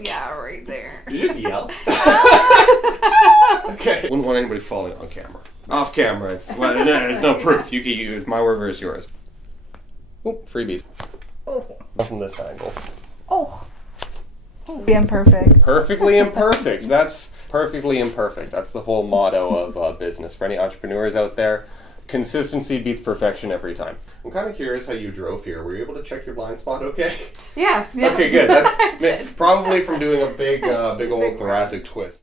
Yeah, right there. Did you just yell? Okay. Wouldn't want anybody falling on camera. Off camera, it's no proof. You can use my word versus yours. Oh, freebies. Oh. From this angle. Oh. Imperfect. Perfectly imperfect. That's perfectly imperfect. That's the whole motto of business. For any entrepreneurs out there, consistency beats perfection every time. I'm kind of curious how you drove here. Were you able to check your blind spot okay? Yeah. Okay, good. That's probably from doing a big old thoracic twist.